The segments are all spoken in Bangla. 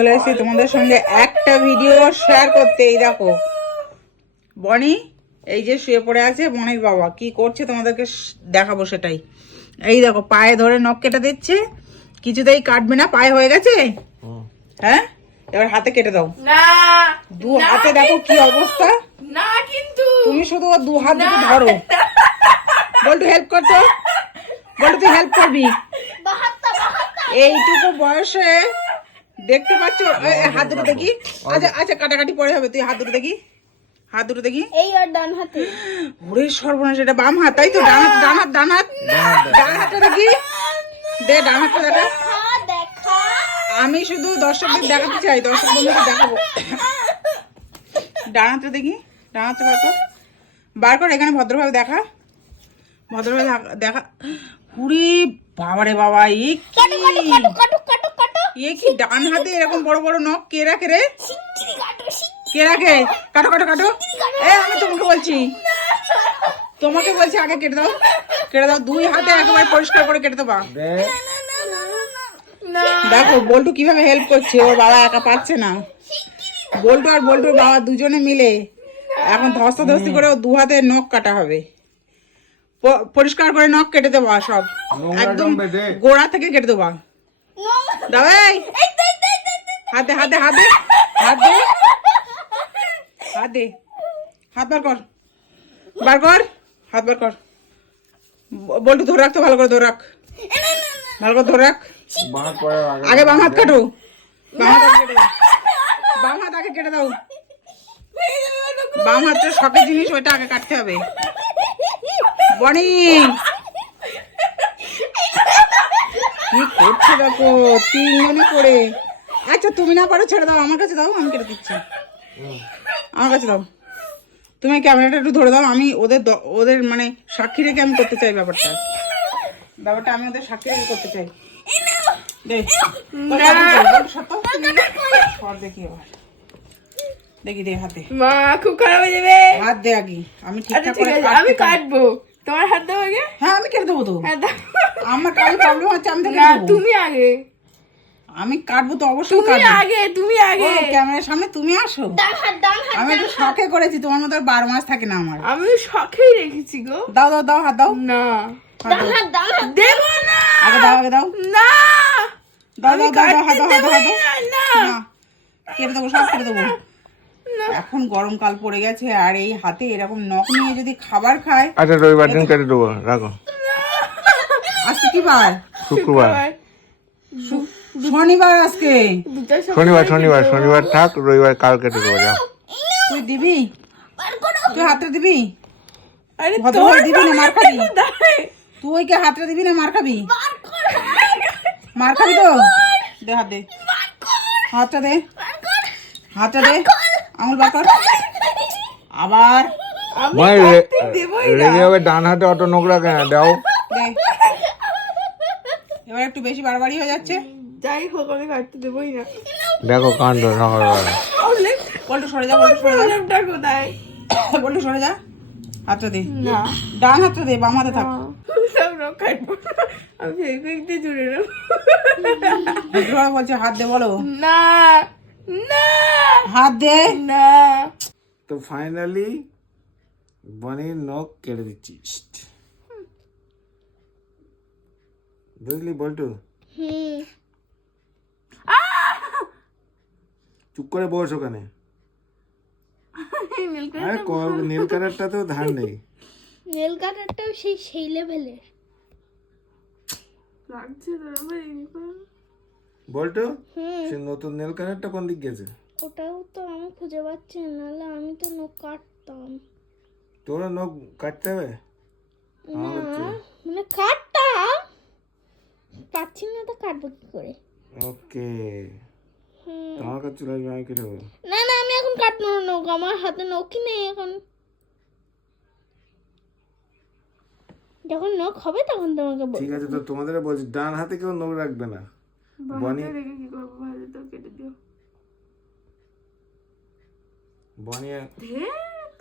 চলে এসেছি তোমাদের সঙ্গে একটা ভিডিও শেয়ার করতে। এই দেখো বনি এই যে শুয়ে পড়ে আছে বনির বাবা। কি করছে তোমাদেরকে দেখাবো সেটাই। এই দেখো পায়ে ধরে নখ কেটে দিচ্ছে। কিছুতেই কাটবে না পায়ে হয়ে গেছে? হ্যাঁ? এবার হাতে কেটে দাও। না দু হাতে দেখো কি অবস্থা। না কিন্তু। তুমি শুধু ওর দু হাত দুটো ধরো। বল্টু হেল্প করতো বল্টু তুই হেল্প করবি। এইটুকু বয়সে দেখতে পাচ্ছ? এ, এ, হাত দুটো দেখি। আচ্ছা আচ্ছা কাটাকাটি পরে হবে তুই হাত দুটো দেখি। হাত দুটো দেখি। এই আর ডান হাতে। ওরে সর্বনাশ এটা বাম হাত তাই তো? ডান হাত ডান হাত ডান হাত। ডান হাতটা দেখি। দে ডান হাতটা দেখা। দেখা আমি শুধু দর্শকদের দেখাতে চাই দর্শক বন্ধুদের দেখাবো। ডান হাতটা দেখি ডান হাতটা বার কর বার কর এখানে ভদ্রভাবে দেখা। ভদ্রভাবে দেখা- হুড়ি বাবারে বাবা এ কি? এ কি ডান হাতে এরকম বড় বড় নখ কে রাখে রে? কে রাখে? কাটো। কাটো কাটো এ আমি তোমাকে বলছি। তোমাকে বলছি আগে কেটে দাও। কেটে দাও দুই হাতে একেবারে পরিষ্কার করে কেটে দেবা। না দেখো বল্টু কীভাবে হেল্প করছে ওর বাবা একা পাচ্ছে না। বল্টু আর বল্টুর বাবা দুজনে মিলে এখন ধস্তা ধস্তি করে ও দু হাতে নখ কাটা হবে। পরিষ্কার করে নখ কেটে দেবা সব। একদম গোড়া থেকে কেটে দেবা। দাও এই। হাতে হাতে হাতে হাত দে। হাত দে। হাত বার কর। বার কর। হাত বার কর। বলটু ধরে রাখ তো ভালো করে ধরে রাখ। ভালো করে ধরে রাখ। আগে বাম হাত কাটো। বাম হাত আগে কেটে দাও। বাম হাত আগে কেটে দাও। বাম হাতটা শখের জিনিস ওইটা আগে কাটতে হবে। বনি কি করছে দেখো? তিনজনে করে। আচ্ছা তুমি না পারো ছেড়ে দাও। আমার কাছে দাও আমি কেটে দিচ্ছি। আমার কাছে দাও। তুমি ক্যামেরাটা একটু ধরে দাও। আমি ওদের ওদের মানে সাক্ষী রেখে আমি করতে চাই ব্যাপারটা। ব্যাপারটা আমি ওদের সাক্ষী রেখে করতে চাই। দেখি এবার। দেখি দে হাতে। মা খুব খারাপ হয়ে যাবে। হাত দে আগে। আমি আচ্ছা ঠিকঠাক ঠিক করে আছে আমি কাটবো। তোমার হাত দাও আগে? হ্যাঁ আমি কেটে দেবো তো। হ্যাঁ দাও। আমার কাল প্রবলেম হচ্ছে আমি তো কেটে তুমি আগে। আমি কাটবো তো অবশ্যই তুমি আগে তুমি আগে। ক্যামেরার সামনে তুমি আসো। আমি একটু শখে করেছি তোমার মতো আর বারো মাস থাকে না আমার। আমি শখেই রেখেছি গো। দাও দাও দাও হাত দাও। না। হাত দাও। দেবো না। আগে দাও আগে দাও। না। দাও দাও দাও দাও হাত দাও হাত দাও হাত দাও। না কেটে দেবো সব কেটে দেবো। এখন গরমকাল পড়ে গেছে আর এই হাতে এরকম নখ নিয়ে যদি খাবার খায় আচ্ছা রবিবার দিন কেটে দেবো রাখো। আজকে কি বার? শুক্রবার। শনিবার আজকে। শনিবার শনিবার শনিবার থাক রবিবার কাল কেটে দেবো যাও। তুই দিবি? তুই হাতটা দিবি? আরে ভদ্রভাবে দিবি না মার খাবি? তুই কে হাতটা দিবি না মার খাবি? মার খাবি তো? দে হাত দে। হাতটা দে। হাতটা দে। আঙুল বার কর আবার রেগে হবে ডান হাতে অত নোংরা কেন? দাও। এবার একটু বেশি বাড়াবাড়ি হয়ে যাচ্ছে। যাই হোক আমি কাটতে দেবোই না। দেখো কাণ্ড সকালবেলা বল্টু সরে যা বল্টু সরে যা। কোথায়? বল্টু সরে যা। হাতটা দে। না। ডান হাতটা দে বাম হাতে থাক। সব রক কাটবো আমি ফেসবুক দিয়ে জুড়ে ভদ্রভাবে বলছে হাত দে বলো। না। না! হাত দে। না! তো ফাইনালি বনির নখ কেটে দিচ্ছি। বুঝলি বল্টু? চুপ করে বস ওখানে। আরে কল নীল কালারটা তো ধার নেই। নেল কাটারটাও সেই সেই লেভেলের লাগছে তোর আমার ইউনিফর্ম বল্টু সে নতুন নীল কালারটা কোন দিক গেছে? ওটাও তো আমি খুঁজে পাচ্ছি নাহলে আমি তো নখ কাটতাম। তোরা নখ কাটতে হবে? মানে কাটতাম পাচ্ছি না তো কাটবো কি করে? ওকে। আমার কাছে চলে আসবে আমি কেটে না না আমি এখন কাটবো না নখ আমার হাতে নখই নেই এখন। যখন নখ হবে তখন তোমাকে ঠিক আছে তো তোমাদের বলছি ডান হাতে কেউ নখ রাখবে না। বনি রেখে কি করব ভালো তো কেটে দিও বনি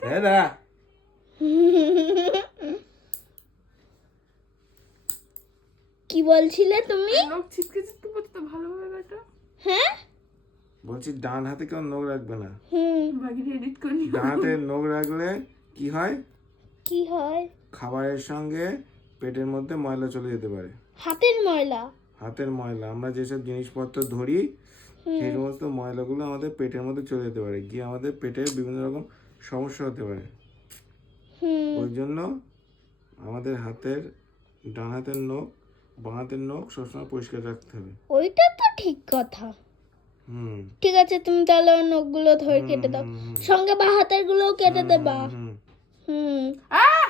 হ্যাঁ দা কি বলছিলে তুমি? নখ ছিটকে ছিটকে পড়তে ভালোভাবে কাটো হ্যাঁ? বলছি ডান হাতে কেউ নখ রাখবে না। হুম। বাকি এডিট করি ডান হাতে নখ রাখলে কি হয়? কি হয়? খাবারের সঙ্গে পেটের মধ্যে ময়লা চলে যেতে পারে। হাতের ময়লা? হাতের ময়লা। আমরা যেসব জিনিসপত্র ধরি সেই সমস্ত ময়লাগুলো আমাদের পেটের মধ্যে চলে যেতে পারে। গিয়ে আমাদের পেটের বিভিন্ন রকম সমস্যা হতে পারে। হুম। ওই জন্য আমাদের হাতের ডান হাতের নখ বাঁ হাতের নখ সবসময় পরিষ্কার রাখতে হবে। ওইটা তো ঠিক কথা। হুম। ঠিক আছে তুমি তাহলে নখগুলো ধরে কেটে দাও। সঙ্গে বা হাতের গুলোও কেটে দেবা। হুম। হুম। আহ!